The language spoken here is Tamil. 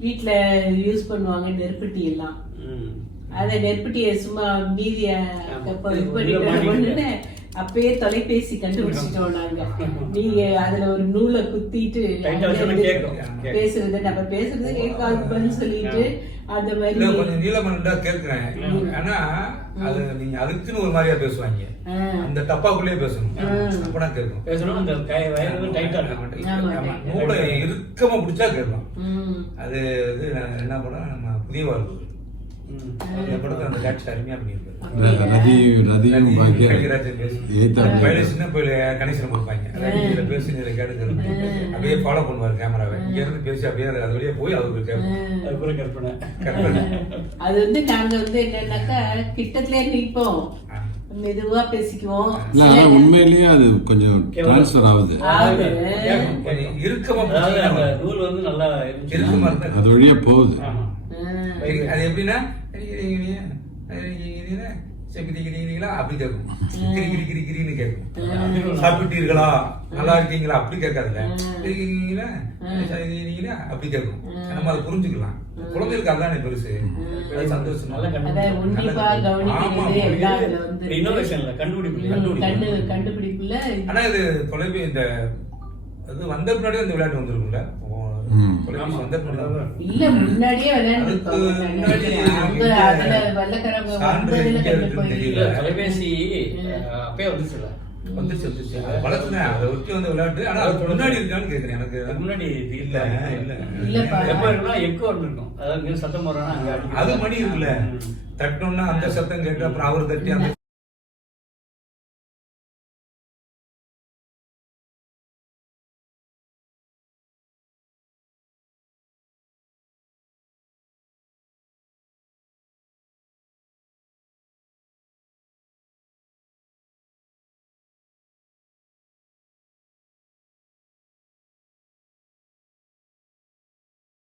வீட்ல யூஸ் பண்ணுவாங்க நெருப்பட்டி எல்லாம். அத நெருப்பட்டிய சும்மா மீதிய அப்பயே தொலைபேசி கண்டுபிடிச்சிட்டோம் நாங்க நீங்க அதுல ஒரு நூலை குத்திட்டு. பேசுறது நம்ம பேசுறது கேட்காது பதில் சொல்லிட்டு அந்த மாதிரி கொஞ்சம் நீளமண்டா கேட்கிறேன். ஆனா அது நீங்க அதுக்குன்னு ஒரு மாதிரியா பேசுவாங்க. அந்த டப்பாக்குள்ளேயே பேசணும். அப்பனா கேட்கும் பேசணும் அந்த. நூலை இறுக்கமா பிடிச்சா கேட்கலாம். அது இது என்ன படம் நம்ம புதிய வாழ்வு. ரதி ரதியும் சின்ன பையில கணேசன் கொடுப்பாங்க. இதுல பேசி இதுல கேட்டுக்கிறது அப்படியே ஃபாலோ பண்ணுவாரு கேமராவை. இங்க இருந்து பேசி அப்படியே அது அது வழியா போய் அவருக்கு கற்பனை. கற்பனை. அது வந்து நாங்க வந்து என்னன்னாக்கா கிட்டத்திலே நிற்போம். மெதுவா பேசிக்குவோம். இல்ல ஆனா உண்மையிலேயே அது கொஞ்சம் டிரான்ஸ்ஃபர் ஆகுது. நூல் வந்து நல்லா அது வழியா போகுது. அது எப்படின்னா செப்பிக்கிறீங்களா அப்படி கேட்கும். கிரி கிரி கிரி கிரின்னு கேட்கும் சாப்பிட்டீர்களா? நல்லா இருக்கீங்களா? அப்படி கேட்காதுல்ல. இருக்கீங்களா இருக்கீங்களா அப்படி கேட்கும். நம்ம அதை புரிஞ்சுக்கலாம். குழந்தைகளுக்கு அதானே பெருசு. சந்தோஷம். ஆனா இது தொலைபே இந்த அது வந்த பின்னாடி அந்த விளையாட்டு வந்திருக்கும்ல இல்ல முன்னாடியே தொலைபேசி அப்பயே. வந்துச்சு வந்துச்சு அது வளர்த்துனேன். அதை ஒட்டி வந்த விளையாட்டு ஆனா அதுக்கு முன்னாடி இருக்கான்னு கேக்குறேன். எனக்கு அதுக்கு முன்னாடி இல்ல இல்ல. இல்லப்பா. எப்ப இருக்குன்னா இருக்கும். அதாவது சத்தம் அடிக்கும். அது மணி இருக்குல்ல. தட்டணும்னா அந்த சத்தம் கேட்டு அப்புறம் அவர் தட்டி அந்த